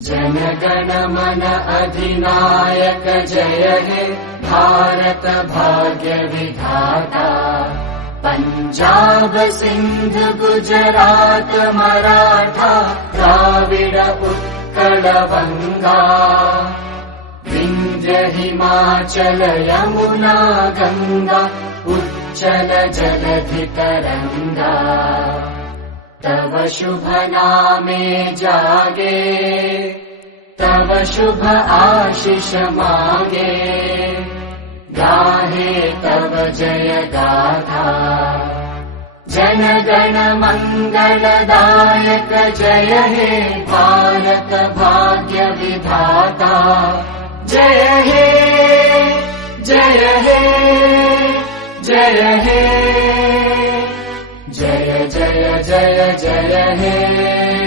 जनगण मन अधिनायक जय हे भारत भाग्य विधाता। पंजाब सिंध गुजरात मराठा द्राविड उत्कल बंगा। विंध्य हिमाचल यमुना गंगा उच्चल जलधि तरंगा। तव शुभ नामे जागे तव शुभ आशीष मागे। गाहे तव जय गाथा जन गण मंगलदायक जय हे भारत भाग्य विधाता। जय हे जय हे जय हे जय जय जय जय हे।